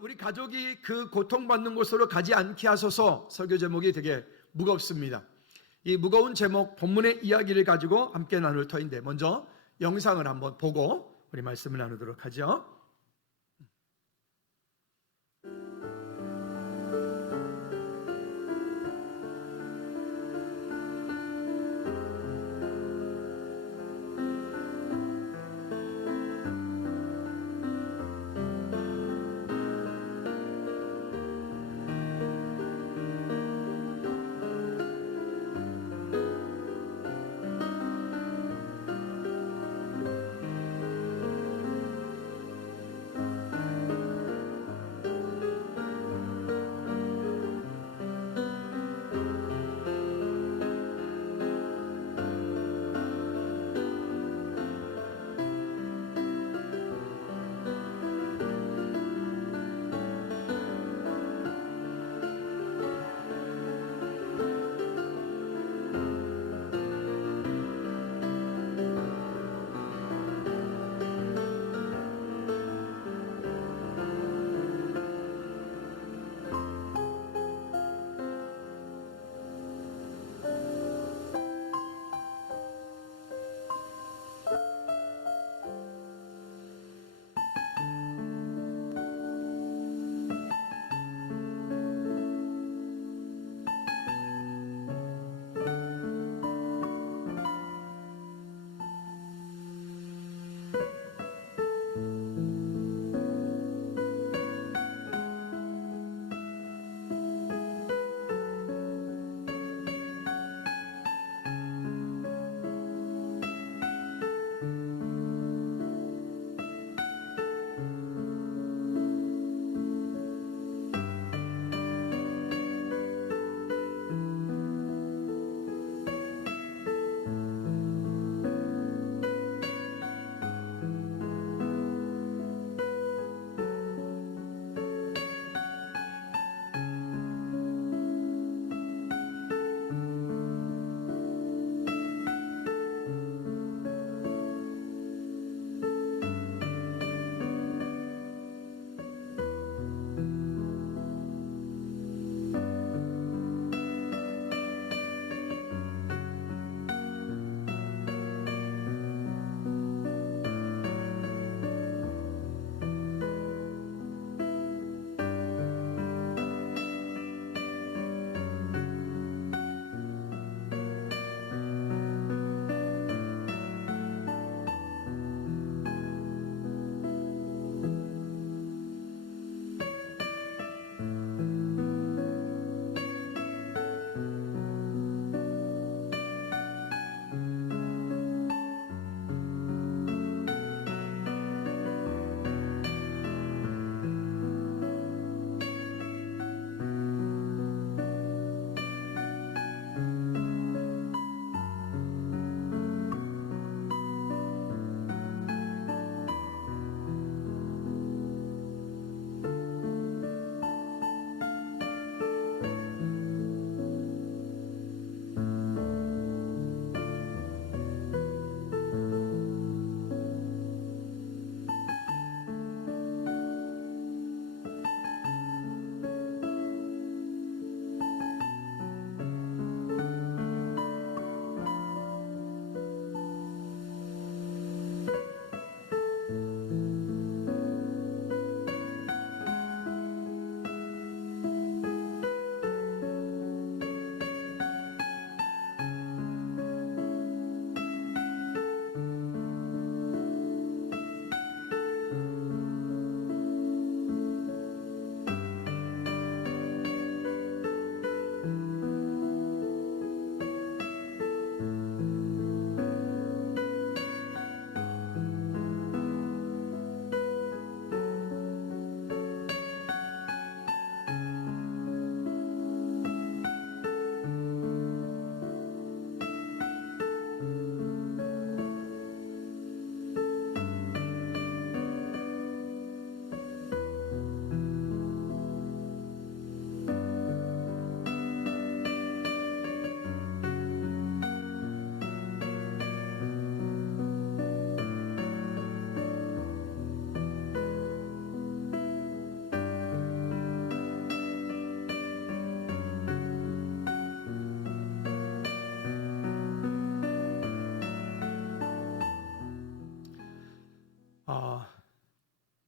우리 가족이 그 고통받는 곳으로 가지 않게 하소서. 설교 제목이 되게 무겁습니다. 이 무거운 제목 본문의 이야기를 가지고 함께 나눌 터인데, 먼저 영상을 한번 보고 우리 말씀을 나누도록 하죠.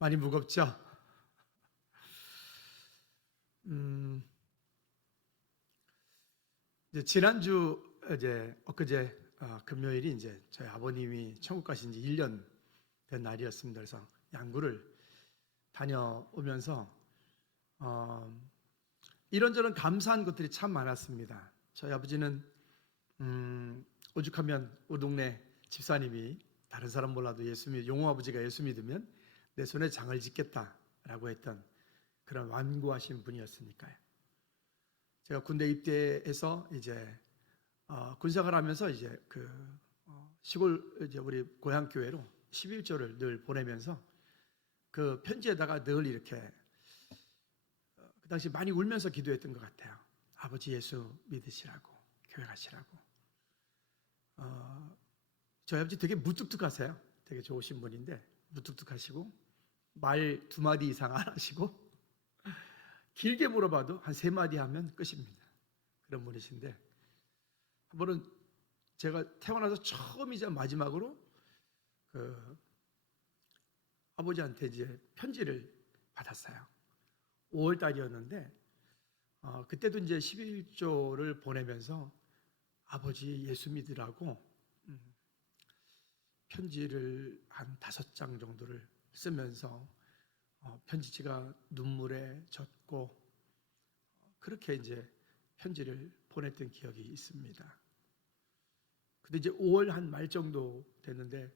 많이 무겁죠? 이제 지난주 엊그제 금요일이 이제 저희 아버님이 천국 가신 지 1년 된 날이었습니다. 그래서 양구를 다녀오면서 이런저런 감사한 것들이 참 많았습니다. 저희 아버지는 오죽하면 우리 동네 집사님이 다른 사람 몰라도 용호 아버지가 예수 믿으면 내 손에 장을 짓겠다라고 했던 그런 완고하신 분이었으니까요. 제가 군대 입대해서 이제 군생활 하면서 이제 시골 이제 우리 고향 교회로 11조를 늘 보내면서 그 편지에다가 늘 이렇게 그 당시 많이 울면서 기도했던 것 같아요. 아버지 예수 믿으시라고, 교회 가시라고. 저희 아버지 되게 무뚝뚝하세요. 되게 좋으신 분인데 무뚝뚝하시고 말 2마디 이상 안 하시고 길게 물어봐도 한 3마디 하면 끝입니다. 그런 분이신데 한 번은 제가 태어나서 처음이자 마지막으로 아버지한테 이제 편지를 받았어요. 5월 달이었는데 그때도 이제 11조를 보내면서 아버지 예수 믿으라고 편지를 한 5장 정도를 쓰면서 편지지가 눈물에 젖고 그렇게 이제 편지를 보냈던 기억이 있습니다. 근데 이제 5월 한 말 정도 됐는데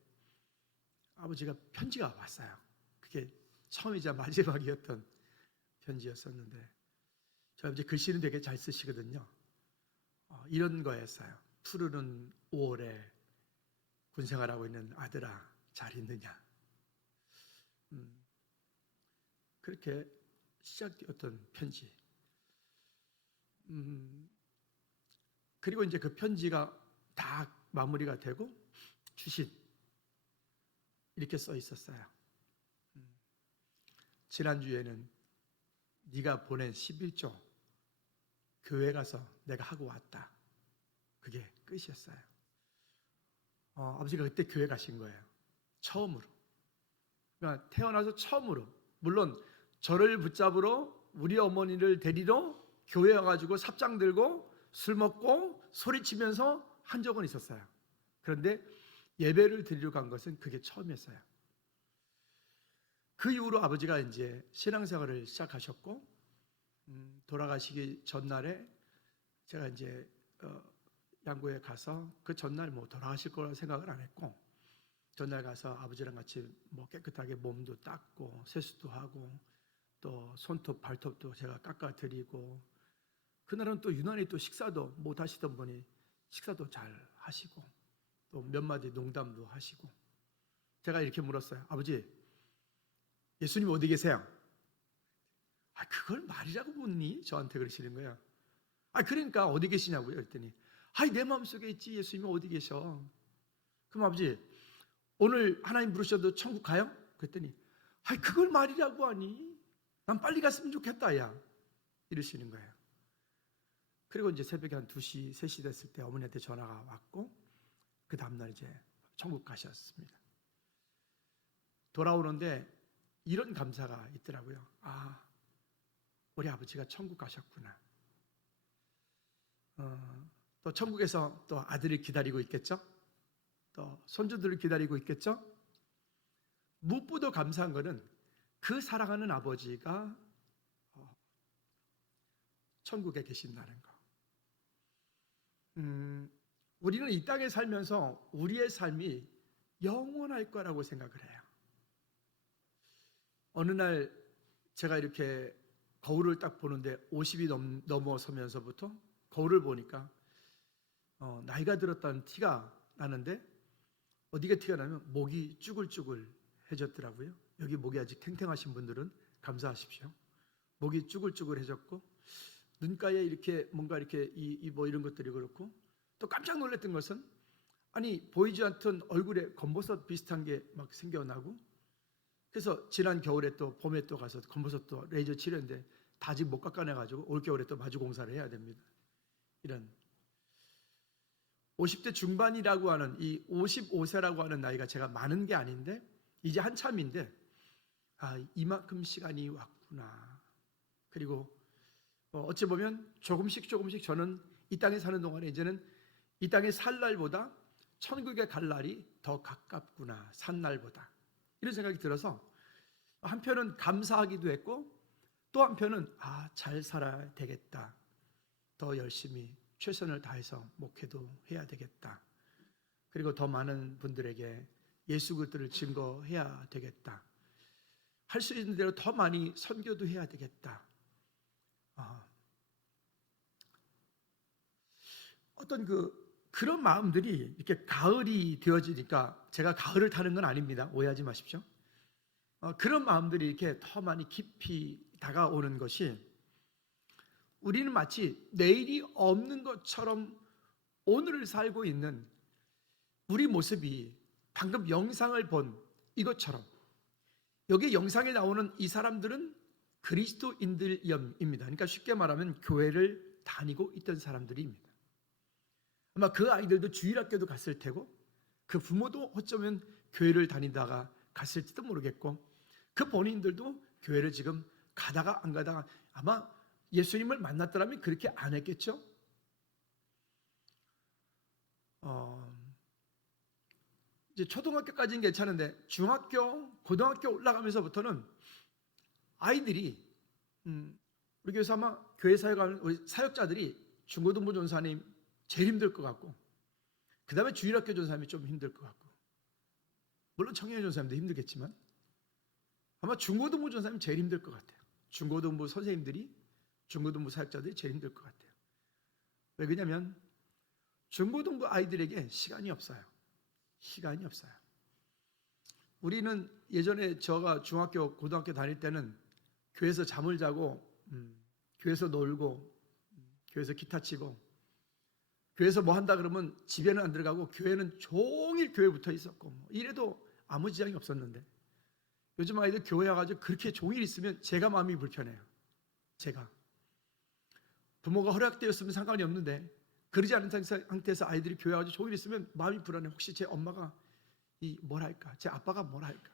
아버지가 편지가 왔어요. 그게 처음이자 마지막이었던 편지였었는데 저희 아버지 글씨는 되게 잘 쓰시거든요. 이런 거였어요. 푸르른 5월에 군생활하고 있는 아들아 잘 있느냐. 그렇게 시작되었던 편지. 그리고 이제 그 편지가 다 마무리가 되고 주신 이렇게 써 있었어요. 지난주에는 네가 보낸 11조 교회 가서 내가 하고 왔다. 그게 끝이었어요. 아버지가 그때 교회 가신 거예요. 처음으로. 그러니까 태어나서 처음으로. 물론 저를 붙잡으러 우리 어머니를 데리러 교회 와가지고 삽장 들고 술 먹고 소리치면서 한 적은 있었어요. 그런데 예배를 드리러 간 것은 그게 처음이었어요. 그 이후로 아버지가 이제 신앙생활을 시작하셨고 돌아가시기 전날에 제가 이제 양구에 가서 그 전날 뭐 돌아가실 거라 생각을 안 했고 전날 가서 아버지랑 같이 뭐 깨끗하게 몸도 닦고 세수도 하고 또 손톱 발톱도 제가 깎아드리고 그날은 또 유난히 또 식사도 못 하시던 분이 식사도 잘 하시고 또 몇 마디 농담도 하시고 제가 이렇게 물었어요. 아버지 예수님 어디 계세요? 그걸 말이라고 묻니? 저한테 그러시는 거예요. 그러니까 어디 계시냐고요? 그랬더니 내 마음속에 있지 예수님이 어디 계셔? 그럼 아버지 오늘 하나님 부르셔도 천국 가요? 그랬더니 그걸 말이라고 하니? 난 빨리 갔으면 좋겠다 야 이러시는 거예요. 그리고 이제 새벽에 한 2시, 3시 됐을 때 어머니한테 전화가 왔고 그 다음날 이제 천국 가셨습니다. 돌아오는데 이런 감사가 있더라고요. 우리 아버지가 천국 가셨구나. 또 천국에서 또 아들을 기다리고 있겠죠? 또 손주들을 기다리고 있겠죠? 무엇보다 감사한 것은 그 사랑하는 아버지가 천국에 계신다는 거. 우리는 이 땅에 살면서 우리의 삶이 영원할 거라고 생각을 해요. 어느 날 제가 이렇게 거울을 딱 보는데 50이 넘어서면서부터 거울을 보니까 나이가 들었다는 티가 나는데 어디가 티가 나면 목이 쭈글쭈글해졌더라고요. 여기 목이 아직 탱탱하신 분들은 감사하십시오. 목이 쭈글쭈글해졌고 눈가에 이렇게 뭔가 이렇게 뭐 이런 것들이 그렇고 또 깜짝 놀랐던 것은 보이지 않던 얼굴에 검버섯 비슷한 게 막 생겨나고 그래서 지난 겨울에 또 봄에 또 가서 검버섯 또 레이저 치료했는데 다 아직 못 깎아내가지고 올 겨울에 또 마주 공사를 해야 됩니다. 이런 50대 중반이라고 하는 이 55세라고 하는 나이가 제가 많은 게 아닌데 이제 한참인데 이만큼 시간이 왔구나. 그리고 어찌 보면 조금씩 저는 이 땅에 사는 동안에 이제는 이 땅에 살 날보다 천국에 갈 날이 더 가깝구나, 산 날보다. 이런 생각이 들어서 한편은 감사하기도 했고 또 한편은 잘 살아야 되겠다. 더 열심히 최선을 다해서 목회도 해야 되겠다. 그리고 더 많은 분들에게 예수 그리스도를 증거해야 되겠다. 할 수 있는 대로 더 많이 선교도 해야 되겠다. 어떤 그런 마음들이 이렇게 가을이 되어지니까, 제가 가을을 타는 건 아닙니다. 오해하지 마십시오. 그런 마음들이 이렇게 더 많이 깊이 다가오는 것이, 우리는 마치 내일이 없는 것처럼 오늘을 살고 있는 우리 모습이 방금 영상을 본 이것처럼, 여기 영상에 나오는 이 사람들은 그리스도인들입니다. 그러니까 쉽게 말하면 교회를 다니고 있던 사람들입니다. 아마 그 아이들도 주일학교도 갔을 테고 그 부모도 어쩌면 교회를 다니다가 갔을지도 모르겠고, 그 본인들도 교회를 지금 가다가 안 가다가 아마 예수님을 만났더라면 그렇게 안 했겠죠. 이제 초등학교까지는 괜찮은데 중학교, 고등학교 올라가면서부터는 아이들이 우리 교회에서 아마 교회 사역하는 우리 사역자들이 중고등부 전사님 제일 힘들 것 같고, 그 다음에 주일학교 전사님이 좀 힘들 것 같고, 물론 청년의 전사님도 힘들겠지만 아마 중고등부 전사님이 제일 힘들 것 같아요. 중고등부 선생님들이, 중고등부 사역자들이 제일 힘들 것 같아요. 왜 그러냐면 중고등부 아이들에게 시간이 없어요. 시간이 없어요. 우리는 예전에 제가 중학교, 고등학교 다닐 때는 교회에서 잠을 자고, 교회에서 놀고, 교회에서 기타 치고, 교회에서 뭐 한다 그러면 집에는 안 들어가고 교회는 종일 교회 붙어 있었고, 이래도 아무 지장이 없었는데, 요즘 아이들 교회 와가지고 그렇게 종일 있으면 제가 마음이 불편해요. 제가 부모가 허락되었으면 상관이 없는데 그러지 않은 상태에서 아이들이 교회 와가지고 종일 있으면 마음이 불안해. 혹시 제 엄마가 뭘 할까? 제 아빠가 뭘 할까?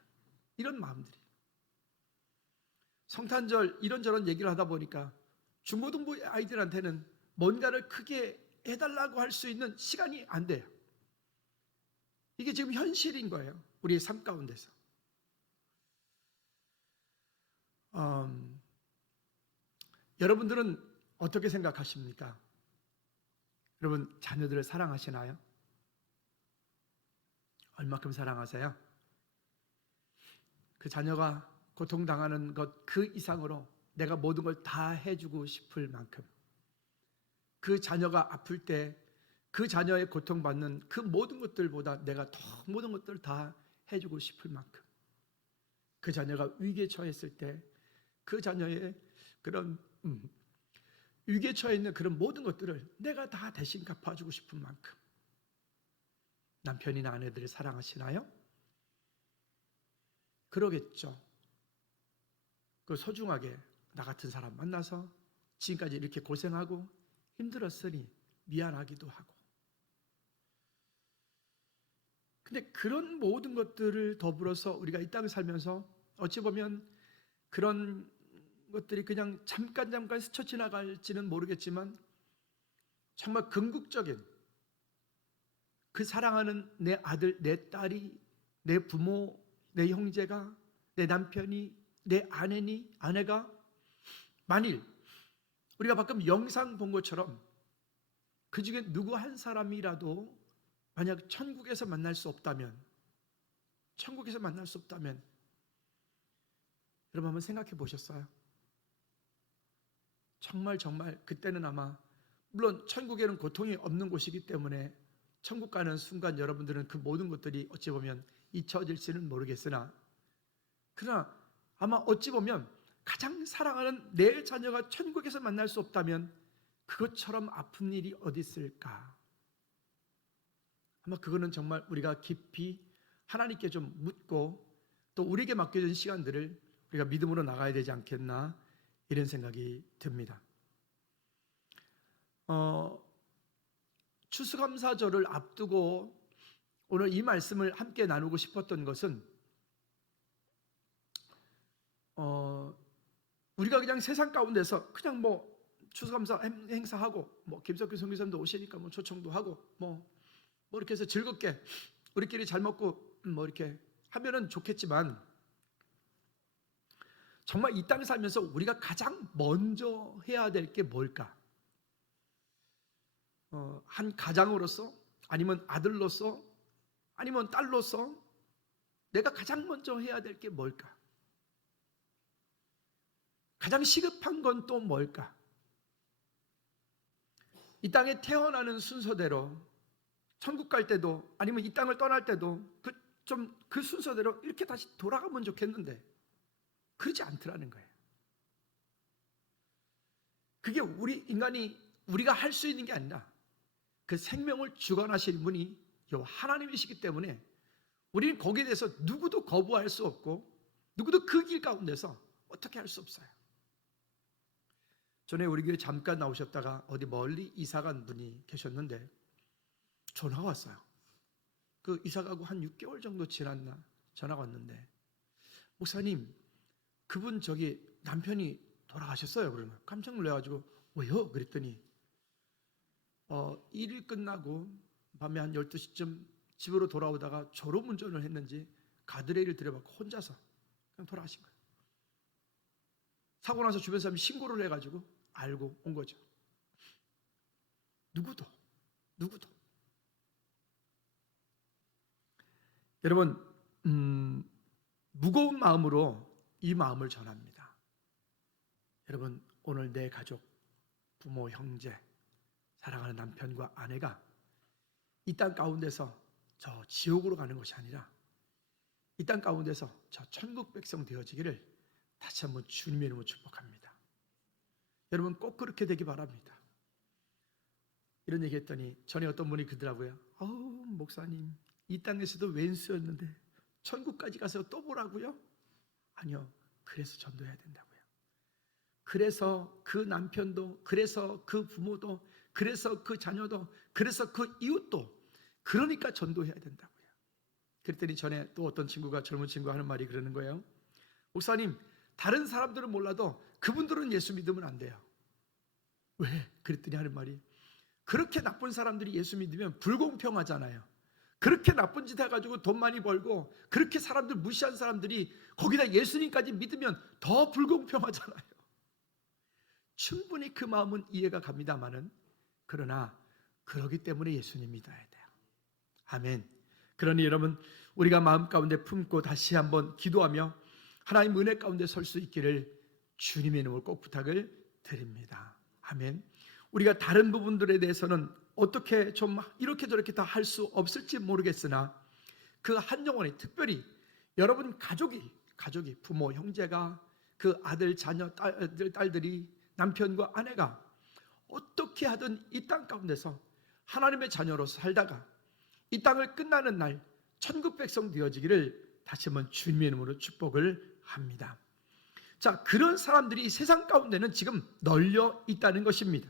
이런 마음들이. 성탄절 이런저런 얘기를 하다 보니까 중고등부 아이들한테는 뭔가를 크게 해달라고 할 수 있는 시간이 안 돼요. 이게 지금 현실인 거예요. 우리의 삶 가운데서. 여러분들은 어떻게 생각하십니까? 여러분 자녀들을 사랑하시나요? 얼마큼 사랑하세요? 그 자녀가 고통당하는 것 그 이상으로 내가 모든 걸 다 해주고 싶을 만큼, 그 자녀가 아플 때 그 자녀의 고통받는 그 모든 것들보다 내가 더 모든 것들을 다 해주고 싶을 만큼, 그 자녀가 위기에 처했을 때 그 자녀의 그런 위기에 처해 있는 그런 모든 것들을 내가 다 대신 갚아주고 싶은 만큼 남편이나 아내들을 사랑하시나요? 그러겠죠. 그 소중하게 나 같은 사람 만나서 지금까지 이렇게 고생하고 힘들었으니 미안하기도 하고. 근데 그런 모든 것들을 더불어서 우리가 이 땅을 살면서 어찌 보면 그런 것들이 그냥 잠깐 스쳐 지나갈지는 모르겠지만 정말 궁극적인, 그 사랑하는 내 아들, 내 딸이, 내 부모, 내 형제가, 내 남편이, 내 아내가 만일 우리가 방금 영상 본 것처럼 그 중에 누구 한 사람이라도 만약 천국에서 만날 수 없다면, 여러분 한번 생각해 보셨어요? 정말 그때는 아마, 물론 천국에는 고통이 없는 곳이기 때문에 천국 가는 순간 여러분들은 그 모든 것들이 어찌 보면 잊혀질지는 모르겠으나, 그러나 아마 어찌 보면 가장 사랑하는 내 자녀가 천국에서 만날 수 없다면 그것처럼 아픈 일이 어디 있을까? 아마 그거는 정말 우리가 깊이 하나님께 좀 묻고 또 우리에게 맡겨진 시간들을 우리가 믿음으로 나가야 되지 않겠나, 이런 생각이 듭니다. 추수감사절을 앞두고 오늘 이 말씀을 함께 나누고 싶었던 것은, 우리가 그냥 세상 가운데서 그냥 뭐 추수감사 행사하고 뭐 김석규 선교사님도 오시니까 뭐 초청도 하고 뭐 이렇게 해서 즐겁게 우리끼리 잘 먹고 뭐 이렇게 하면은 좋겠지만, 정말 이 땅에 살면서 우리가 가장 먼저 해야 될 게 뭘까? 한 가장으로서, 아니면 아들로서, 아니면 딸로서 내가 가장 먼저 해야 될 게 뭘까? 가장 시급한 건 또 뭘까? 이 땅에 태어나는 순서대로 천국 갈 때도, 아니면 이 땅을 떠날 때도 그 순서대로 이렇게 다시 돌아가면 좋겠는데 그러지 않더라는 거예요. 그게 우리가 할 수 있는 게 아니라 그 생명을 주관하실 분이 하나님이시기 때문에 우리는 거기에 대해서 누구도 거부할 수 없고 누구도 그 길 가운데서 어떻게 할 수 없어요. 전에 우리 교회 잠깐 나오셨다가 어디 멀리 이사간 분이 계셨는데 전화가 왔어요. 그 이사가고 한 6개월 정도 지났나 전화가 왔는데, 목사님, 그분 저기 남편이 돌아가셨어요. 그러면 깜짝 놀라가지고 왜요? 그랬더니 일이 끝나고 밤에 한 12시쯤 집으로 돌아오다가 졸음운전을 했는지 가드레일을 들여받고 혼자서 그냥 돌아가신 거예요. 사고 나서 주변 사람이 신고를 해가지고 알고 온 거죠. 누구도 여러분, 무거운 마음으로 이 마음을 전합니다. 여러분, 오늘 내 가족, 부모, 형제, 사랑하는 남편과 아내가 이 땅 가운데서 저 지옥으로 가는 것이 아니라 이 땅 가운데서 저 천국 백성 되어지기를 다시 한번 주님의 이름으로 축복합니다. 여러분, 꼭 그렇게 되기 바랍니다. 이런 얘기 했더니 전에 어떤 분이 그러더라고요. 목사님, 이 땅에서도 왼수였는데 천국까지 가서 또 보라고요? 아니요, 그래서 전도해야 된다고요. 그래서 그 남편도, 그래서 그 부모도, 그래서 그 자녀도, 그래서 그 이웃도, 그러니까 전도해야 된다고요. 그랬더니 전에 또 어떤 친구가, 젊은 친구가 하는 말이 그러는 거예요. 목사님, 다른 사람들은 몰라도 그분들은 예수 믿으면 안 돼요. 왜? 그랬더니 하는 말이, 그렇게 나쁜 사람들이 예수 믿으면 불공평하잖아요. 그렇게 나쁜 짓 해가지고 돈 많이 벌고 그렇게 사람들 무시한 사람들이 거기다 예수님까지 믿으면 더 불공평하잖아요. 충분히 그 마음은 이해가 갑니다마는, 그러나 그러기 때문에 예수님 믿어야 돼요. 아멘. 그러니 여러분, 우리가 마음 가운데 품고 다시 한번 기도하며 하나님 은혜 가운데 설 수 있기를 주님의 이름으로 꼭 부탁을 드립니다. 아멘. 우리가 다른 부분들에 대해서는 어떻게 좀 이렇게 저렇게 다 할 수 없을지 모르겠으나, 그 한 영혼이, 특별히 여러분 가족이 부모, 형제가, 그 아들, 자녀, 딸들이, 남편과 아내가 어떻게 하든 이 땅 가운데서 하나님의 자녀로서 살다가 이 땅을 끝나는 날 천국 백성 되어지기를 다시 한번 주님의 이름으로 축복을 합니다. 자, 그런 사람들이 세상 가운데는 지금 널려 있다는 것입니다.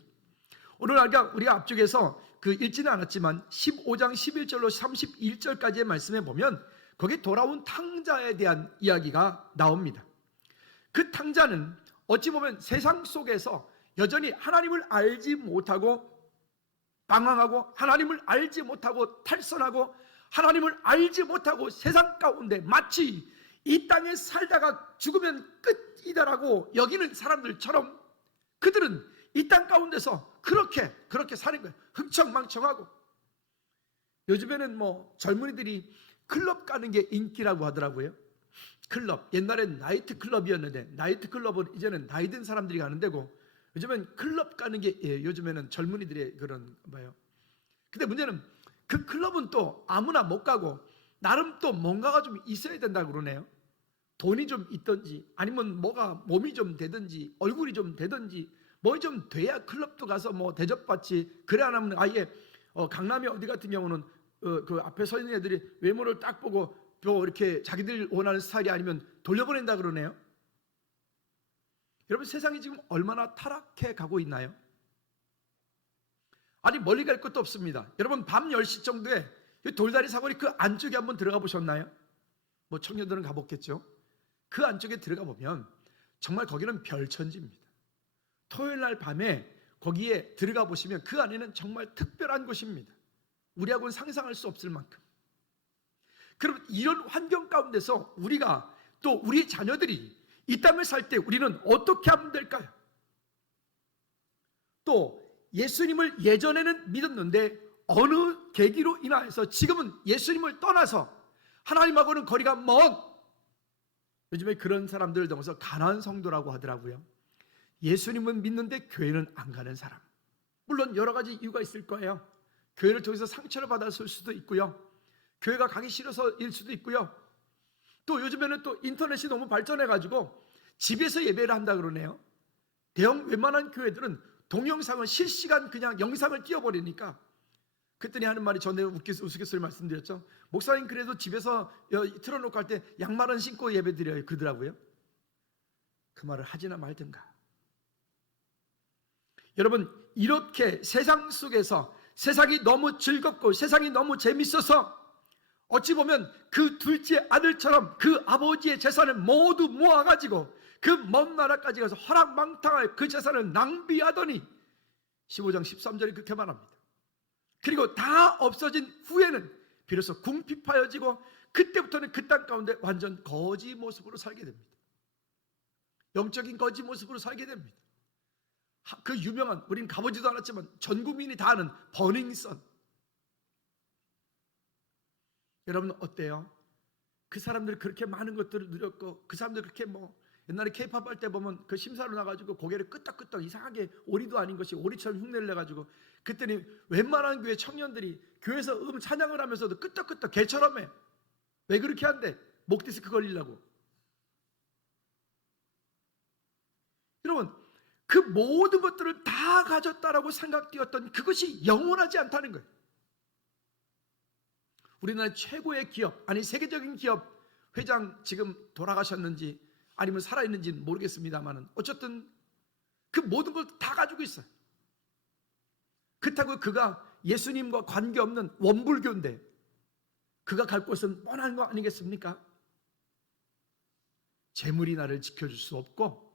오늘 우리가 앞쪽에서 읽지는 않았지만 15장 11절로 31절까지의 말씀에 보면 거기에 돌아온 탕자에 대한 이야기가 나옵니다. 그 탕자는 어찌 보면 세상 속에서 여전히 하나님을 알지 못하고 방황하고, 하나님을 알지 못하고 탈선하고, 하나님을 알지 못하고 세상 가운데 마치 이 땅에 살다가 죽으면 끝이다라고 여기는 사람들처럼 그들은 이 땅 가운데서 그렇게 사는 거예요. 흥청망청하고. 요즘에는 뭐 젊은이들이 클럽 가는 게 인기라고 하더라고요. 클럽, 옛날엔 나이트 클럽이었는데 나이트 클럽은 이제는 나이 든 사람들이 가는 데고, 요즘엔 클럽 가는 게 요즘에는 젊은이들의 그런 거예요. 근데 문제는 그 클럽은 또 아무나 못 가고 나름 또 뭔가가 좀 있어야 된다고 그러네요. 돈이 좀 있든지, 아니면 몸이 좀 되든지, 얼굴이 좀 되든지, 뭐 좀 돼야 클럽도 가서 뭐 대접받지. 그래 안 하면 아예 강남에 어디 같은 경우는 그 앞에 서 있는 애들이 외모를 딱 보고 이렇게 자기들 원하는 스타일이 아니면 돌려보낸다 그러네요. 여러분, 세상이 지금 얼마나 타락해 가고 있나요? 아니, 멀리 갈 것도 없습니다. 여러분, 밤 10시 정도에 돌다리 사거리 그 안쪽에 한번 들어가 보셨나요? 뭐 청년들은 가봤겠죠. 그 안쪽에 들어가 보면 정말 거기는 별천지입니다. 토요일 날 밤에 거기에 들어가 보시면 그 안에는 정말 특별한 곳입니다. 우리하고는 상상할 수 없을 만큼. 그럼 이런 환경 가운데서 우리가 또 우리 자녀들이 이 땅을 살 때 우리는 어떻게 하면 될까요? 또 예수님을 예전에는 믿었는데 어느 계기로 인하여서 지금은 예수님을 떠나서 하나님하고는 거리가 먼, 요즘에 그런 사람들을 넘어서 가난한 성도라고 하더라고요. 예수님은 믿는데 교회는 안 가는 사람. 물론 여러 가지 이유가 있을 거예요. 교회를 통해서 상처를 받았을 수도 있고요, 교회가 가기 싫어서일 수도 있고요, 또 요즘에는 또 인터넷이 너무 발전해가지고 집에서 예배를 한다 그러네요. 웬만한 교회들은 동영상을 실시간 그냥 영상을 띄워버리니까, 그랬더니 하는 말이, 전에 우스갯소리 말씀드렸죠. 목사님 그래도 집에서 틀어놓고 할 때 양말은 신고 예배 드려요 그러더라고요. 그 말을 하지나 말든가. 여러분, 이렇게 세상 속에서 세상이 너무 즐겁고 세상이 너무 재밌어서 어찌 보면 그 둘째 아들처럼 그 아버지의 재산을 모두 모아가지고 그 먼 나라까지 가서 허락망탕할 그 재산을 낭비하더니 15장 13절에 그렇게 말합니다. 그리고 다 없어진 후에는 비로소 궁핍하여지고 그때부터는 그 땅 가운데 완전 거지 모습으로 살게 됩니다. 영적인 거지 모습으로 살게 됩니다. 그 유명한, 우리는 가보지도 않았지만 전 국민이 다 아는 버닝썬. 여러분 어때요? 그 사람들이 그렇게 많은 것들을 누렸고, 그 사람들 그렇게 옛날에 K-팝 할 때 보면 그 심사로 나가지고 고개를 끄덕끄덕 이상하게 오리도 아닌 것이 오리처럼 흉내를 내가지고, 그때는 웬만한 교회 청년들이 교회에서 찬양을 하면서도 끄덕끄덕 개처럼 해. 왜 그렇게 한대? 목 디스크 걸리려고. 여러분, 그 모든 것들을 다 가졌다라고 생각되었던 그것이 영원하지 않다는 거예요. 우리나라 최고의 기업, 아니 세계적인 기업 회장 지금 돌아가셨는지 아니면 살아있는지는 모르겠습니다만, 어쨌든 그 모든 걸 다 가지고 있어요. 그렇다고 그가 예수님과 관계없는 원불교인데 그가 갈 곳은 뻔한 거 아니겠습니까? 재물이 나를 지켜줄 수 없고,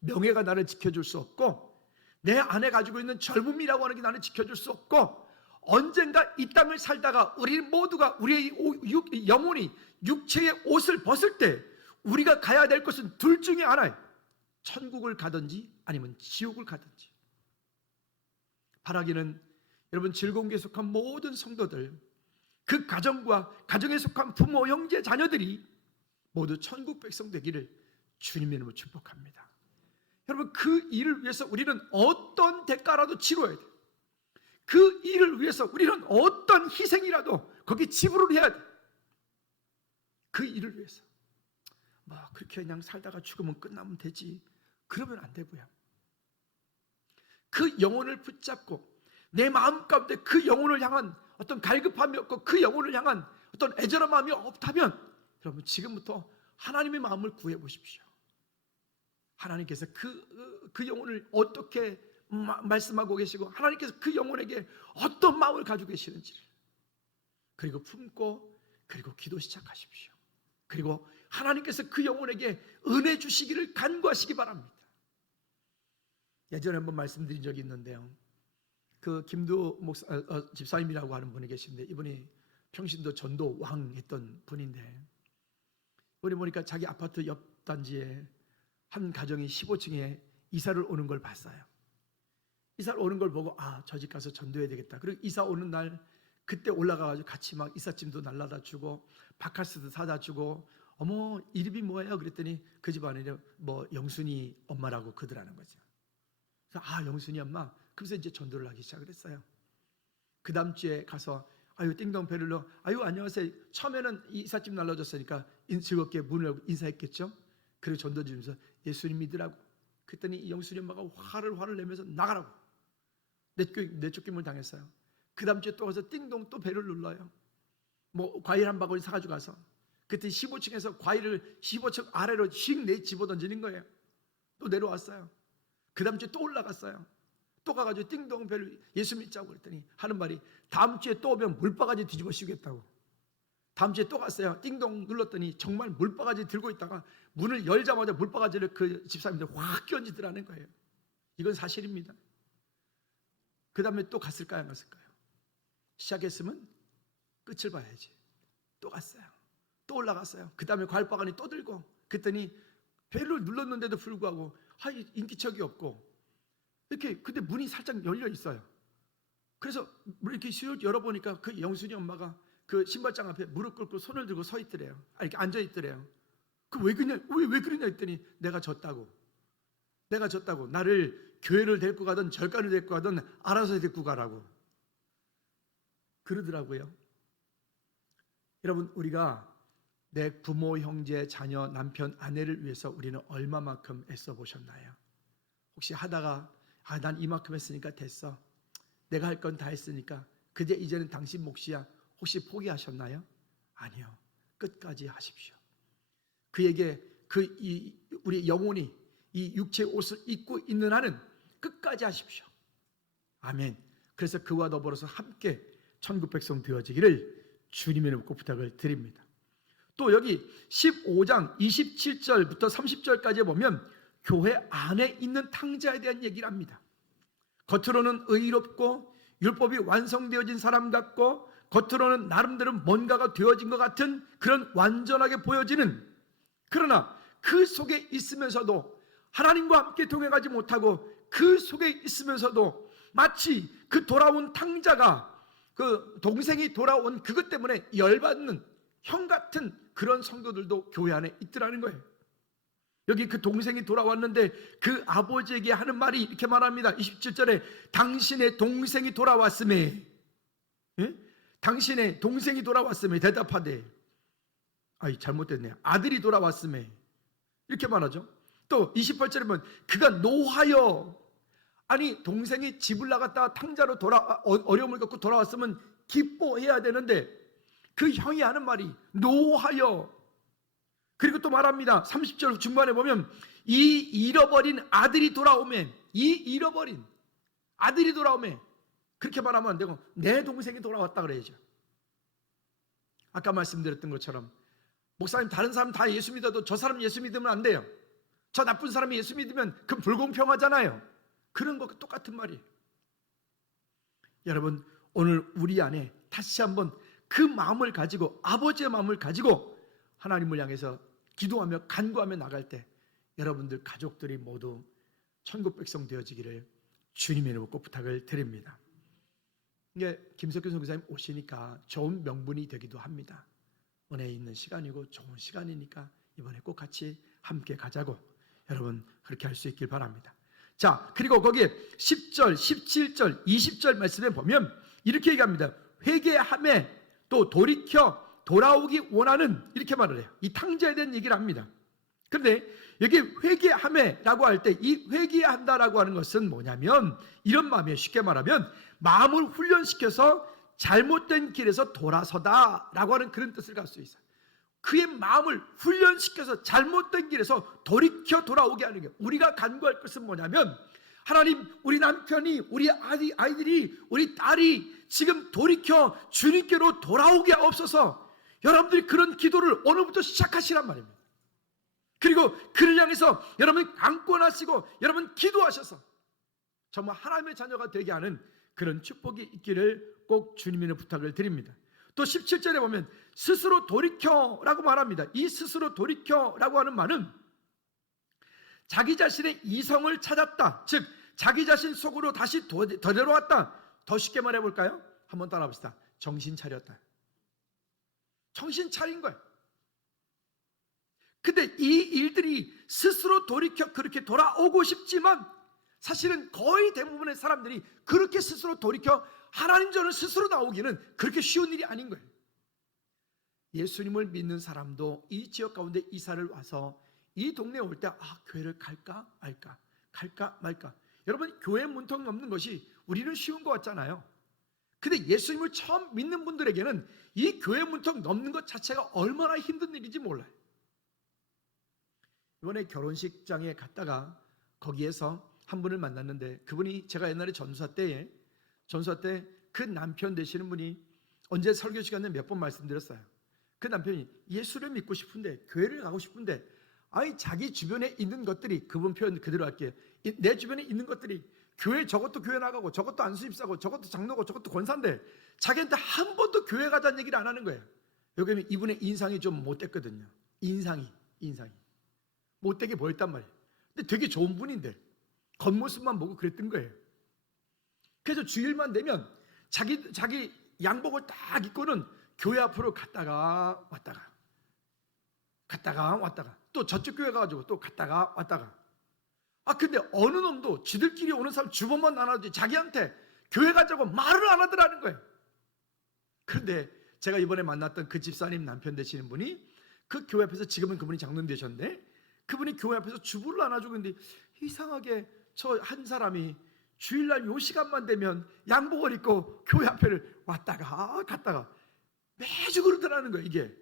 명예가 나를 지켜줄 수 없고, 내 안에 가지고 있는 젊음이라고 하는 게 나를 지켜줄 수 없고, 언젠가 이 땅을 살다가 우리 모두가 우리의 영혼이 육체의 옷을 벗을 때 우리가 가야 될 것은 둘 중에 하나예요. 천국을 가든지 아니면 지옥을 가든지. 바라기는 여러분, 즐거움에 속한 모든 성도들, 그 가정과 가정에 속한 부모, 형제, 자녀들이 모두 천국 백성 되기를 주님의 이름으로 축복합니다. 여러분, 그 일을 위해서 우리는 어떤 대가라도 치러야 돼요. 그 일을 위해서 우리는 어떤 희생이라도 거기 지불을 해야 돼요. 그 일을 위해서. 그렇게 그냥 살다가 죽으면 끝나면 되지, 그러면 안 되고요. 그 영혼을 붙잡고 내 마음 가운데 그 영혼을 향한 어떤 갈급함이 없고 그 영혼을 향한 어떤 애절한 마음이 없다면, 여러분 지금부터 하나님의 마음을 구해 보십시오. 하나님께서 그 영혼을 어떻게 말씀하고 계시고, 하나님께서 그 영혼에게 어떤 마음을 가지고 계시는지를, 그리고 품고, 그리고 기도 시작하십시오. 그리고 하나님께서 그 영혼에게 은혜 주시기를 간구하시기 바랍니다. 예전에 한번 말씀드린 적이 있는데요, 그 김두 집사님이라고 하는 분이 계신데, 이분이 평신도 전도 왕 했던 분인데, 우리 보니까 자기 아파트 옆 단지에 한 가정이 15층에 이사를 오는 걸 봤어요. 이사를 오는 걸 보고 저 집 가서 전도해야 되겠다. 그리고 이사 오는 날 그때 올라가가지고 같이 막 이삿짐도 날라다 주고 바카스도 사다 주고, 어머 이름이 뭐예요? 그랬더니 그 집안에 영순이 엄마라고 그러더라는 거죠. 그래서 영순이 엄마. 그래서 이제 전도를 하기 시작을 했어요. 그 다음 주에 가서 띵동 베를로 안녕하세요. 처음에는 이삿짐 날라줬으니까 즐겁게 문을 열고 인사했겠죠. 그리고 전도 주면서 예수님 믿으라고. 그랬더니 이 영순이 엄마가 화를 내면서 나가라고 내쫓김을 당했어요. 그 다음 주에 또 가서 띵동 또 배를 눌러요. 과일 한 바구니 사가지고 가서, 그때 15층에서 과일을 15층 아래로 휙 집어던지는 거예요. 또 내려왔어요. 그 다음 주에 또 올라갔어요. 또 가가지고 띵동 배를 예수 믿자고 그랬더니 하는 말이, 다음 주에 또 오면 물바가지 뒤집어 씌우겠다고. 다음 주에 또 갔어요. 띵동 눌렀더니 정말 물바가지 들고 있다가 문을 열자마자 물바가지를 그 집사님들 확 끼얹으더라는 거예요. 이건 사실입니다. 그 다음에 또 갔을까요? 안 갔을까요? 시작했으면 끝을 봐야지. 또 갔어요. 또 올라갔어요. 그 다음에 과일바가지 또 들고, 그랬더니 벨을 눌렀는데도 불구하고 인기척이 없고, 이렇게 근데 문이 살짝 열려 있어요. 그래서 이렇게 슉 열어보니까 그 영순이 엄마가 그 신발장 앞에 무릎 꿇고 손을 들고 서 있더래요. 이렇게 앉아 있더래요. 그 왜 그러냐 했더니 내가 졌다고. 나를 교회를 데리고 가든 절간을 데리고 가든 알아서 데리고 가라고 그러더라고요. 여러분, 우리가 내 부모, 형제, 자녀, 남편, 아내를 위해서 우리는 얼마만큼 애써 보셨나요? 혹시 하다가 난 이만큼 했으니까 됐어, 내가 할 건 다 했으니까 그제 이제는 당신 몫이야, 혹시 포기하셨나요? 아니요. 끝까지 하십시오. 그에게 우리 영혼이 이 육체의 옷을 입고 있는 한은 끝까지 하십시오. 아멘. 그래서 그와 더불어서 함께 천국 백성 되어지기를 주님의 이름으로 부탁을 드립니다. 또 여기 15장 27절부터 30절까지 보면 교회 안에 있는 탕자에 대한 얘기를 합니다. 겉으로는 의롭고 율법이 완성되어진 사람 같고 겉으로는 나름대로 뭔가가 되어진 것 같은 그런 완전하게 보여지는, 그러나 그 속에 있으면서도 하나님과 함께 동행하지 못하고 그 속에 있으면서도 마치 그 돌아온 탕자가 그 동생이 돌아온 그것 때문에 열받는 형 같은 그런 성도들도 교회 안에 있더라는 거예요. 여기 그 동생이 돌아왔는데 그 아버지에게 하는 말이 이렇게 말합니다. 27절에 당신의 동생이 돌아왔음에, 당신의 동생이 돌아왔음에 대답하되, 잘못됐네, 아들이 돌아왔음에, 이렇게 말하죠. 또 28절에 보면 그가 노하여, 동생이 집을 나갔다가 탕자로 어려움을 겪고 돌아왔으면 기뻐해야 되는데 그 형이 하는 말이 노하여. 그리고 또 말합니다. 30절 중반에 보면 이 잃어버린 아들이 돌아오매, 그렇게 말하면 안 되고 내 동생이 돌아왔다 그래야죠. 아까 말씀드렸던 것처럼 목사님, 다른 사람 다 예수 믿어도 저 사람 예수 믿으면 안 돼요. 저 나쁜 사람이 예수 믿으면 그건 불공평하잖아요. 그런 것과 똑같은 말이에요. 여러분, 오늘 우리 안에 다시 한번 그 마음을 가지고, 아버지의 마음을 가지고 하나님을 향해서 기도하며 간구하며 나갈 때 여러분들 가족들이 모두 천국 백성 되어지기를 주님의 이름으로 꼭 부탁을 드립니다. 이게 김석규 선교사님 오시니까 좋은 명분이 되기도 합니다. 은혜 있는 시간이고 좋은 시간이니까 이번에 꼭 같이 함께 가자고, 여러분 그렇게 할 수 있길 바랍니다. 자, 그리고 거기에 10절, 17절, 20절 말씀에 보면 이렇게 얘기합니다. 회개하며 또 돌이켜 돌아오기 원하는, 이렇게 말을 해요. 이 탕자에 대한 얘기를 합니다. 그런데 여기 회개하며라고 할 때 이 회개한다라고 하는 것은 뭐냐면 이런 마음이에요. 쉽게 말하면 마음을 훈련시켜서 잘못된 길에서 돌아서다라고 하는 그런 뜻을 갖을 수 있어요. 그의 마음을 훈련시켜서 잘못된 길에서 돌이켜 돌아오게 하는 게, 우리가 간구할 것은 뭐냐면 하나님, 우리 남편이, 우리 아이들이, 우리 딸이 지금 돌이켜 주님께로 돌아오게 하옵소서. 여러분들이 그런 기도를 오늘부터 시작하시란 말입니다. 그리고 그를 향해서 여러분 강권하시고 여러분 기도하셔서 정말 하나님의 자녀가 되게 하는 그런 축복이 있기를 꼭 주님의 부탁을 드립니다. 또 17절에 보면 스스로 돌이켜라고 말합니다. 이 스스로 돌이켜라고 하는 말은 자기 자신의 이성을 찾았다, 즉 자기 자신 속으로 다시 되돌아왔다. 더 쉽게 말해볼까요? 한번 따라 봅시다. 정신 차렸다. 정신 차린 거예요. 근데 이 일들이 스스로 돌이켜 그렇게 돌아오고 싶지만 사실은 거의 대부분의 사람들이 그렇게 스스로 돌이켜 하나님 전을 스스로 나오기는 그렇게 쉬운 일이 아닌 거예요. 예수님을 믿는 사람도 이 지역 가운데 이사를 와서 이 동네에 올 때 교회를 갈까 말까, 갈까 말까. 여러분, 교회 문턱 넘는 것이 우리는 쉬운 것 같잖아요. 근데 예수님을 처음 믿는 분들에게는 이 교회 문턱 넘는 것 자체가 얼마나 힘든 일인지 몰라요. 이번에 결혼식장에 갔다가 거기에서 한 분을 만났는데, 그분이 제가 옛날에 전사 때 그 남편 되시는 분이 언제 설교 시간에 몇 번 말씀드렸어요. 그 남편이 예수를 믿고 싶은데, 교회를 가고 싶은데, 아니 자기 주변에 있는 것들이, 그분 표현 그대로 할게요. 내 주변에 있는 것들이, 교회 저것도 교회 나가고, 저것도 안수입사고, 저것도 장로고, 저것도 권사인데 자기한테 한 번도 교회 가자는 얘기를 안 하는 거예요. 여기는 이분의 인상이 좀 못됐거든요. 인상이 못되게 보였단 말이에요. 근데 되게 좋은 분인데 겉모습만 보고 그랬던 거예요. 그래서 주일만 되면 자기 양복을 딱 입고는 교회 앞으로 갔다가 왔다가 또 저쪽 교회 가가지고 또 갔다가 왔다가. 근데 어느 놈도 지들끼리 오는 사람 주먹만 나눠주지 자기한테 교회 가자고 말을 안 하더라는 거예요. 그런데 제가 이번에 만났던 그 집사님 남편 되시는 분이 그 교회 앞에서, 지금은 그분이 장로님 되셨는데, 그분이 교회 앞에서 주부를 안아주고 있는데 이상하게 저 한 사람이 주일날 요 시간만 되면 양복을 입고 교회 앞에를 왔다가 갔다가 매주 그러더라는 거예요, 이게.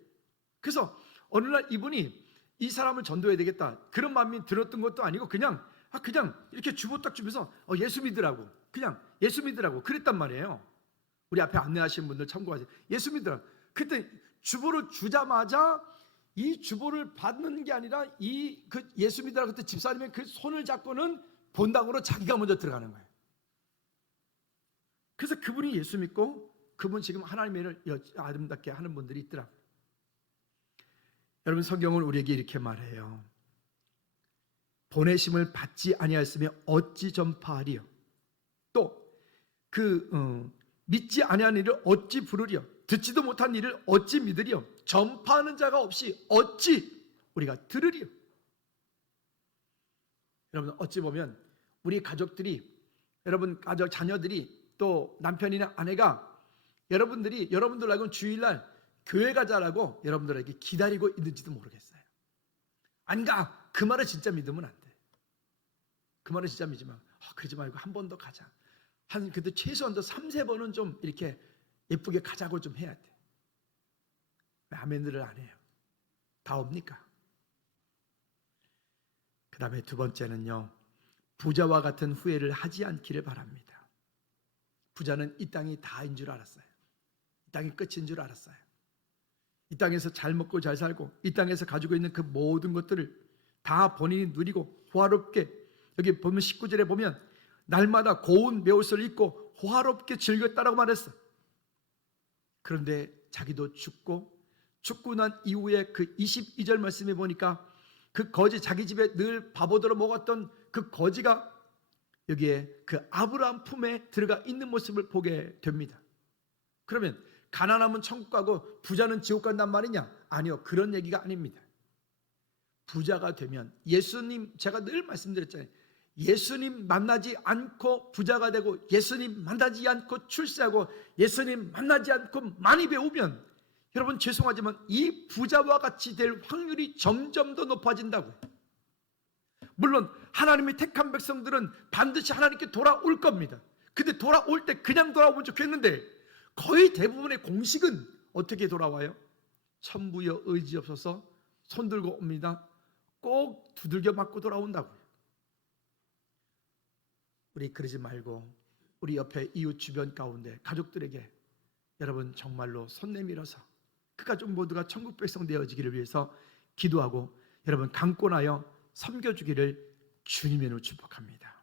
그래서 어느 날 이분이 이 사람을 전도해야 되겠다, 그런 마음이 들었던 것도 아니고 그냥 이렇게 주보 딱 주면서 예수 믿으라고, 그냥 예수 믿으라고 그랬단 말이에요. 우리 앞에 안내하시는 분들 참고하세요. 예수 믿으라고. 그때 주보를 주자마자 이 주보를 받는 게 아니라 그 예수 믿으라고 그때 집사님의 그 손을 잡고는 본당으로 자기가 먼저 들어가는 거예요. 그래서 그분이 예수 믿고 그분 지금 하나님의 일을 아름답게 하는 분들이 있더라고요. 여러분, 성경은 우리에게 이렇게 말해요. 보내심을 받지 아니하였으면 어찌 전파하리요? 또 믿지 아니한 일을 어찌 부르리요? 듣지도 못한 일을 어찌 믿으리요? 전파하는 자가 없이 어찌 우리가 들으리요? 여러분, 어찌 보면 우리 가족들이, 여러분 가족 자녀들이, 또 남편이나 아내가 여러분들 알고는 주일날 교회 가자라고 여러분들에게 기다리고 있는지도 모르겠어요. 안 가! 그 말을 진짜 믿으면 안 돼. 그 말을 진짜 믿지 마. 그러지 말고 한 번 더 가자. 그래도 최소한도 3-4번은 좀 이렇게 예쁘게 가자고 좀 해야 돼. 왜 아멘들을 안 해요? 다 옵니까? 그 다음에 두 번째는요, 부자와 같은 후회를 하지 않기를 바랍니다. 부자는 이 땅이 다인 줄 알았어요. 이 땅이 끝인 줄 알았어요. 이 땅에서 잘 먹고 잘 살고 이 땅에서 가지고 있는 그 모든 것들을 다 본인이 누리고 호화롭게, 여기 보면 19절에 보면 날마다 고운 매옷을 입고 호화롭게 즐겼다라고 말했어. 그런데 자기도 죽고 난 이후에 그 22절 말씀에 보니까 그 거지, 자기 집에 늘 바보들어 먹었던 그 거지가 여기에 그 아브라함 품에 들어가 있는 모습을 보게 됩니다. 그러면 가난하면 천국 가고 부자는 지옥 간단 말이냐? 아니요, 그런 얘기가 아닙니다. 부자가 되면 예수님, 제가 늘 말씀드렸잖아요. 예수님 만나지 않고 부자가 되고 예수님 만나지 않고 출세하고 예수님 만나지 않고 많이 배우면, 여러분 죄송하지만 이 부자와 같이 될 확률이 점점 더 높아진다고요. 물론 하나님이 택한 백성들은 반드시 하나님께 돌아올 겁니다. 근데 돌아올 때 그냥 돌아오면 좋겠는데 거의 대부분의 공식은 어떻게 돌아와요? 천부여 의지없어서 손들고 옵니다. 꼭 두들겨 맞고 돌아온다고요. 우리 그러지 말고 우리 옆에 이웃 주변 가운데 가족들에게 여러분 정말로 손 내밀어서 그 가족 모두가 천국 백성 되어지기를 위해서 기도하고 여러분 강권하여 섬겨주기를 주님의 이름으로 축복합니다.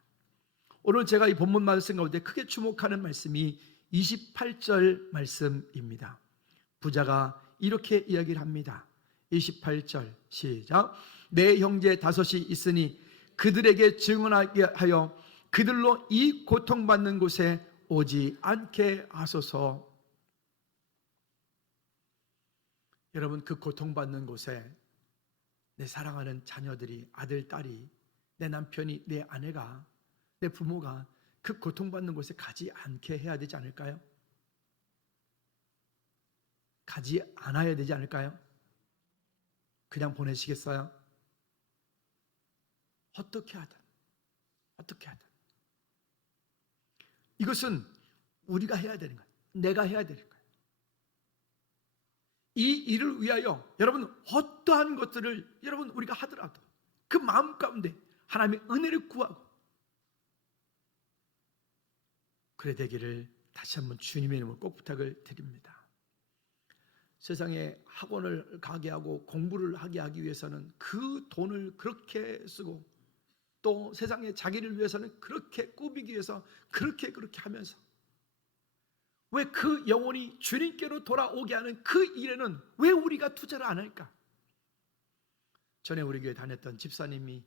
오늘 제가 이 본문 말씀 가운데 크게 주목하는 말씀이 28절 말씀입니다. 부자가 이렇게 이야기를 합니다. 28절 시작. 내 형제 5이 있으니 그들에게 증언하게 하여 그들로 이 고통받는 곳에 오지 않게 하소서. 여러분, 그 고통받는 곳에 내 사랑하는 자녀들이, 아들, 딸이, 내 남편이, 내 아내가, 내 부모가 그 고통받는 곳에 가지 않게 해야 되지 않을까요? 가지 않아야 되지 않을까요? 그냥 보내시겠어요? 어떻게 하든 이것은 우리가 해야 되는 거예요. 내가 해야 되는 거예요. 이 일을 위하여 여러분 어떠한 것들을 여러분 우리가 하더라도 그 마음 가운데 하나님의 은혜를 구하고 그래 되기를 다시 한번 주님의 이름으로 꼭 부탁을 드립니다. 세상에 학원을 가게 하고 공부를 하게 하기 위해서는 그 돈을 그렇게 쓰고, 또 세상에 자기를 위해서는 그렇게 꾸미기 위해서 그렇게 하면서, 왜 그 영혼이 주님께로 돌아오게 하는 그 일에는 왜 우리가 투자를 안 할까? 전에 우리 교회 다녔던 집사님이,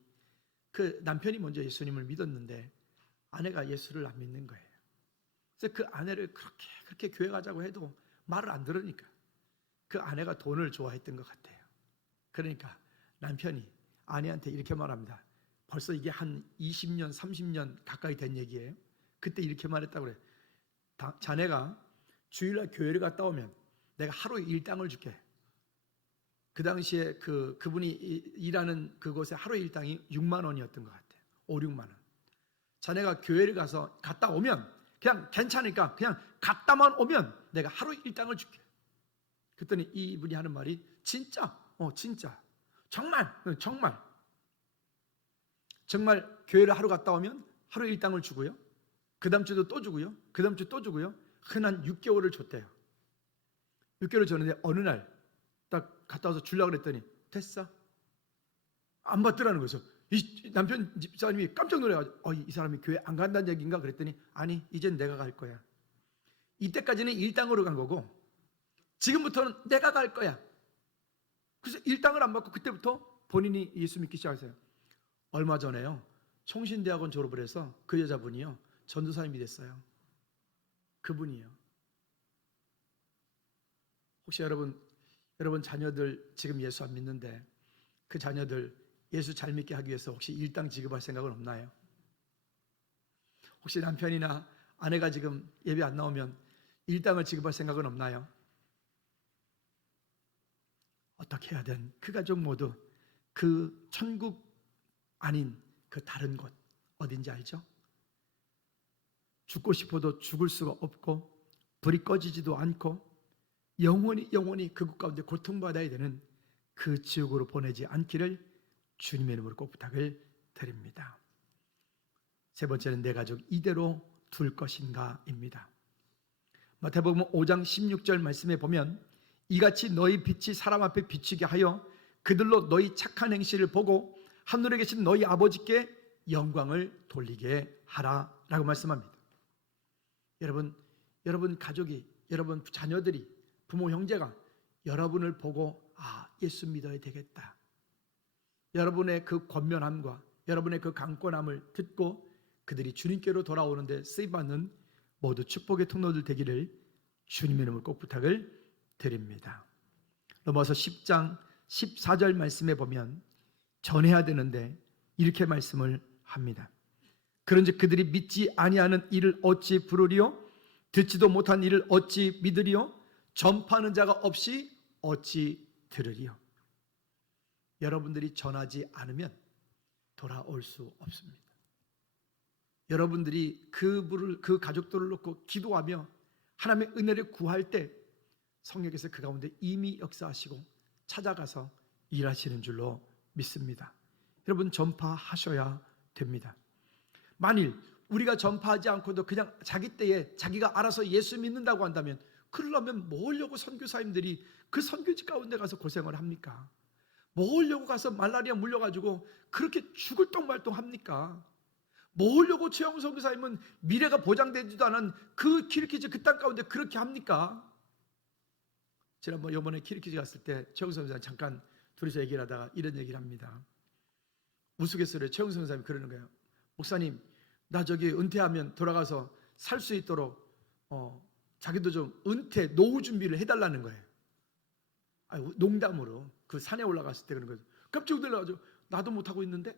그 남편이 먼저 예수님을 믿었는데 아내가 예수를 안 믿는 거예요. 그래서 그 아내를 그렇게 교회 가자고 해도 말을 안 들으니까 그 아내가 돈을 좋아했던 것 같아요. 그러니까 남편이 아내한테 이렇게 말합니다. 벌써 이게 한 20년, 30년 가까이 된 얘기예요. 그때 이렇게 말했다고 그래요. 자네가 주일날 교회를 갔다 오면 내가 하루에 일당을 줄게. 그 당시에 그분이 일하는 그곳에 하루에 일당이 6만 원이었던 것 같아요. 5, 6만 원. 자네가 교회를 갔다 오면 그냥 괜찮으니까 그냥 갔다만 오면 내가 하루에 일당을 줄게. 그랬더니 이분이 하는 말이 진짜? 진짜. 정말 교회를 하루 갔다 오면 하루 일당을 주고요. 그 다음 주도 또 주고요. 그 다음 주 또 주고요. 한 6개월을 줬대요. 6개월을 줬는데 어느 날 딱 갔다 와서 주려고 그랬더니 됐어. 안 받더라는 거죠. 이 남편 집사님이 깜짝 놀라가지고 이 사람이 교회 안 간다는 얘기인가 그랬더니 아니, 이젠 내가 갈 거야. 이때까지는 일당으로 간 거고 지금부터는 내가 갈 거야. 그래서 일당을 안 받고 그때부터 본인이 예수 믿기 시작했어요. 얼마 전에요, 총신대학원 졸업을 해서 그 여자분이요 전도사님이 됐어요. 그분이요. 혹시 여러분 자녀들 지금 예수 안 믿는데 그 자녀들 예수 잘 믿게 하기 위해서 혹시 일당 지급할 생각은 없나요? 혹시 남편이나 아내가 지금 예배 안 나오면 일당을 지급할 생각은 없나요? 어떻게 하든 그 가족 모두 그 천국 아닌 그 다른 곳 어딘지 알죠? 죽고 싶어도 죽을 수가 없고 불이 꺼지지도 않고 영원히 그곳 가운데 고통받아야 되는 그 지옥으로 보내지 않기를 주님의 이름으로 꼭 부탁을 드립니다. 세 번째는 내 가족 이대로 둘 것인가입니다. 마태복음 5장 16절 말씀에 보면 이같이 너희 빛이 사람 앞에 비치게 하여 그들로 너희 착한 행실을 보고 하늘에 계신 너희 아버지께 영광을 돌리게 하라 라고 말씀합니다. 여러분 가족이, 여러분 자녀들이, 부모 형제가 여러분을 보고 예수 믿어야 되겠다, 여러분의 그 권면함과 여러분의 그 강권함을 듣고 그들이 주님께로 돌아오는데 쓰임받는 모두 축복의 통로들 되기를 주님의 이름으로 꼭 부탁을 드립니다. 로마서 10장 14절 말씀에 보면 전해야 되는데 이렇게 말씀을 합니다. 그런즉 그들이 믿지 아니하는 일을 어찌 부르리요? 듣지도 못한 일을 어찌 믿으리요? 전파하는 자가 없이 어찌 들으리요? 여러분들이 전하지 않으면 돌아올 수 없습니다. 여러분들이 그 가족들을 놓고 기도하며 하나님의 은혜를 구할 때 성령께서 그 가운데 이미 역사하시고 찾아가서 일하시는 줄로 믿습니다. 여러분 전파하셔야 됩니다. 만일 우리가 전파하지 않고도 그냥 자기 때에 자기가 알아서 예수 믿는다고 한다면 그러려면 뭐하려고 선교사님들이 그 선교지 가운데 가서 고생을 합니까? 뭐하려고 가서 말라리아 물려가지고 그렇게 죽을 똥말똥 합니까? 뭐하려고 최영수 선교사님은 미래가 보장되지도 않은 그 키르키즈 그 땅 가운데 그렇게 합니까? 지난번 이번에 키르키즈 갔을 때 최영수 선교사님 잠깐 둘이서 얘기를 하다가 이런 얘기를 합니다. 우스갯소리에 최영수 선교사님이 그러는 거예요. 목사님, 나 저기 은퇴하면 돌아가서 살 수 있도록 자기도 좀 은퇴 노후 준비를 해달라는 거예요. 농담으로 그 산에 올라갔을 때 그런 거죠. 깜짝 놀라가지고 나도 못하고 있는데?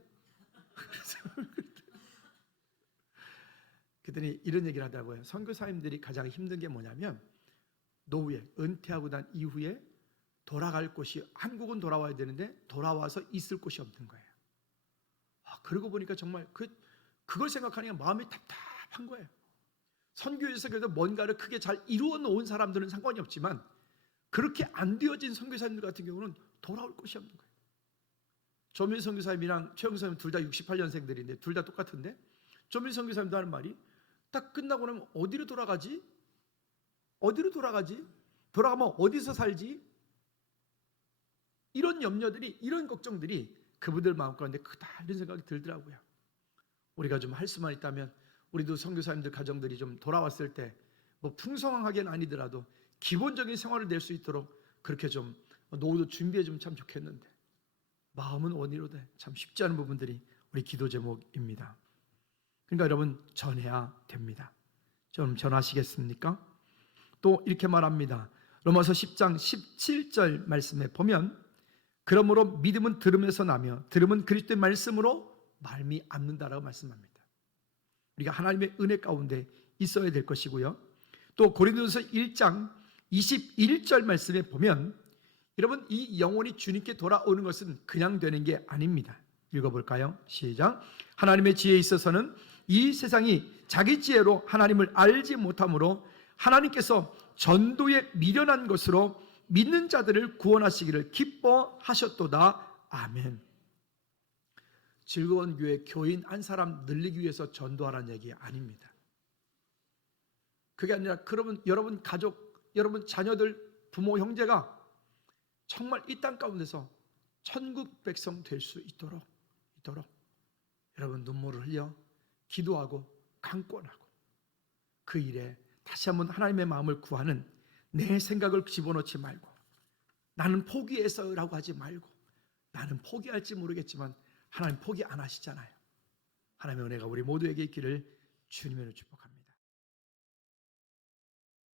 그랬더니 이런 얘기를 하더라고요. 선교사님들이 가장 힘든 게 뭐냐면 노후에 은퇴하고 난 이후에 돌아갈 곳이, 한국은 돌아와야 되는데 돌아와서 있을 곳이 없는 거예요. 그러고 보니까 정말 그걸 생각하니까 마음이 답답한 거예요. 선교에서 그래도 뭔가를 크게 잘 이루어 놓은 사람들은 상관이 없지만 그렇게 안 되어진 선교사님들 같은 경우는 돌아올 곳이 없는 거예요. 조민 선교사님이랑 최영수 선생님 둘 다 68년생들인데 둘 다 똑같은데 조민 선교사님도 하는 말이 딱 끝나고 나면 어디로 돌아가지? 돌아가면 어디서 살지? 이런 염려들이, 이런 걱정들이 그분들 마음 가운데 크다 이런 생각이 들더라고요. 우리가 좀 할 수만 있다면 우리도 선교사님들 가정들이 좀 돌아왔을 때 뭐 풍성하게는 아니더라도 기본적인 생활을 낼 수 있도록 그렇게 좀 노후도 준비해 주면 참 좋겠는데 마음은 원이로되 참 쉽지 않은 부분들이 우리 기도 제목입니다. 그러니까 여러분 전해야 됩니다. 좀 전하시겠습니까? 또 이렇게 말합니다. 로마서 10장 17절 말씀에 보면 그러므로 믿음은 들음에서 나며 들음은 그리스도의 말씀으로 말미암는다라고 말씀합니다. 우리가 하나님의 은혜 가운데 있어야 될 것이고요. 또 고린도서 1장 21절 말씀에 보면 여러분 이 영혼이 주님께 돌아오는 것은 그냥 되는 게 아닙니다. 읽어볼까요? 시작. 하나님의 지혜에 있어서는 이 세상이 자기 지혜로 하나님을 알지 못하므로 하나님께서 전도에 미련한 것으로 믿는 자들을 구원하시기를 기뻐하셨도다. 아멘. 즐거운 교회 교인 한 사람 늘리기 위해서 전도하라는 얘기 아닙니다. 그게 아니라 그러면 여러분 가족, 여러분 자녀들, 부모, 형제가 정말 이 땅 가운데서 천국 백성 될 수 있도록 여러분 눈물을 흘려 기도하고 강권하고 그 일에 다시 한번 하나님의 마음을 구하는 내 생각을 집어넣지 말고 나는 포기해서라고 하지 말고 나는 포기할지 모르겠지만 하나님 포기 안 하시잖아요. 하나님의 은혜가 우리 모두에게 있기를 주님의 이름으로 축복합니다.